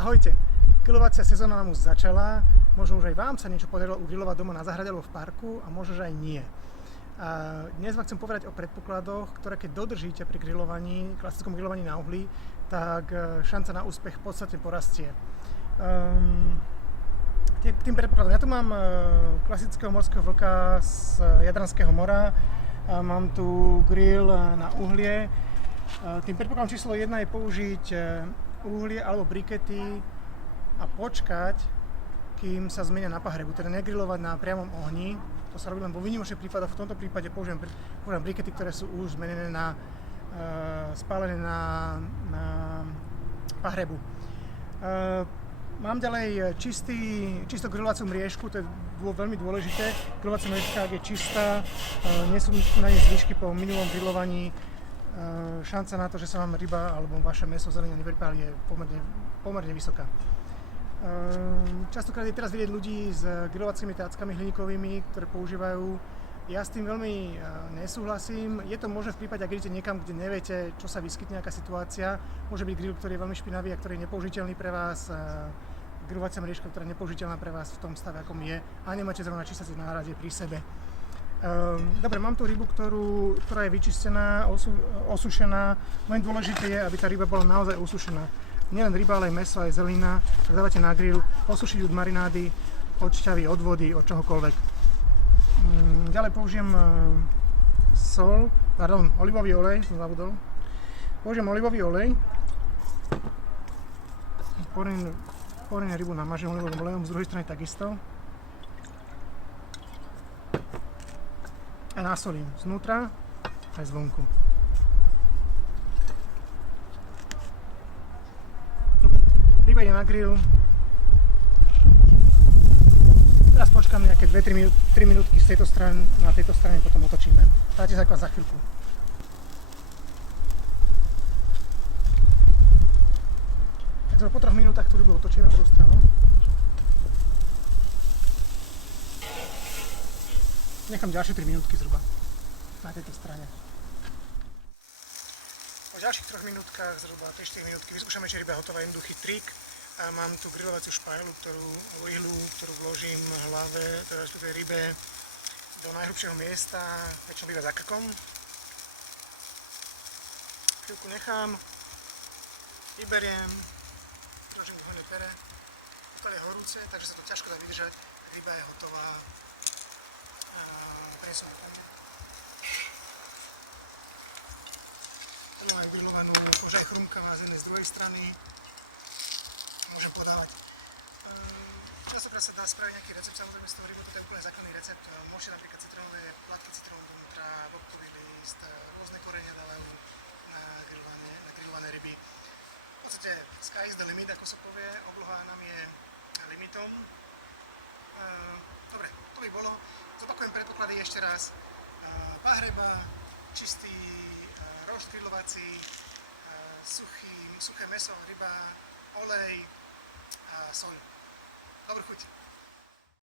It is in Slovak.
Ahojte, grilovacia sezóna nám už začala, možno už aj vám sa niečo podarilo ugrilovať doma na záhrade alebo v parku a možno, že aj nie. A dnes vám chcem povedať o predpokladoch, ktoré keď dodržíte pri grilovaní, klasickom grilovaní na uhli, tak šanca na úspech podstatne porastie. Tým predpokladom, ja tu mám klasického morského vlka z Jadranského mora, mám tu grill na uhlie. Tým predpokladom číslo 1 je použiť uhlie alebo brikety a počkať, kým sa zmenia na pahrebu, teda negrilovať na priamom ohni. To sa robí len vo výnimočných prípadoch, v tomto prípade použijem brikety, ktoré sú už zmenené na spálené na pahrebu. Mám ďalej čistú grilovaciu mriežku, to je veľmi dôležité. Grilovacia mriežka, ak je čistá, nie sú na nej zvyšky po minulom grilovaní, šanca na to, že sa vám ryba alebo vaše mäso zelenia nevypáli, je pomerne vysoká. Častokrát je teraz vidieť ľudí s grilovacími táckami hliníkovými, ktoré používajú. Ja s tým veľmi nesúhlasím. Je to možné v prípade, ak idete niekam, kde neviete, čo sa vyskytne, aká situácia. Môže byť grill, ktorý je veľmi špinavý a ktorý je nepoužiteľný pre vás. Grilovacia mriežka, ktorá je nepoužiteľná pre vás v tom stave, akom je. A nemáte zrovna čistacie náhradie pri sebe. Dobre, mám tu rybu, ktorá je vyčistená, osušená. Len dôležité je, aby tá ryba bola naozaj osušená. Nielen ryba, ale aj mäso, aj zelina. Tak dávate na grill, osušiť od marinády, od šťavy, od vody, od čohokoľvek. Ďalej použijem olivový olej, som zabudol. Použijem olivový olej. Porím rybu namažem olivovým olejom, z druhej strany takisto. A nasolím znútra aj zvonku. Ryba ide na grill. Teraz počkám nejaké 2-3 minútky z tejto strany, na tejto strane potom otočíme. Dáte sa za chvíľku. Takže po 3 minútach tú rybu otočíme na druhú stranu. Nechám ďalšie 3 minútky zhruba na tejto strane. Po ďalších 3 minútkach, zhruba 3-4 minútky, vyskúšame, či ryba je hotová. Jednoduchý trik. A mám tu grilovaciu špajlu, ktorú vložím hlave, teda tej rybe do najhrubšieho miesta, väčšinou býva za krkom. Chvíľku nechám, vyberiem, vložím do hornej pere. Stále je horúce, takže sa to ťažko dá vydržať. Ryba je hotová. Prenesiem tam. Tu mám aj grilovanú, možno aj chrumka má z jednej z druhej strany. Môžem podávať. Častokrát sa dá spraviť nejaký recept, samozrejme z toho rybu, to je úplne základný recept. Môžete napríklad citrónové plátky citrónu dovnútra, bobkový list, rôzne korene dávajú na grillované ryby. V podstate sky is the limit, ako sa povie, obloha nám je limitom. Dobre, to by bolo. Zopakujem predpoklady ešte raz. Pahreba, čistý rošt grillovací, suché mäso, ryba, olej a soľ. Dobrú chuť.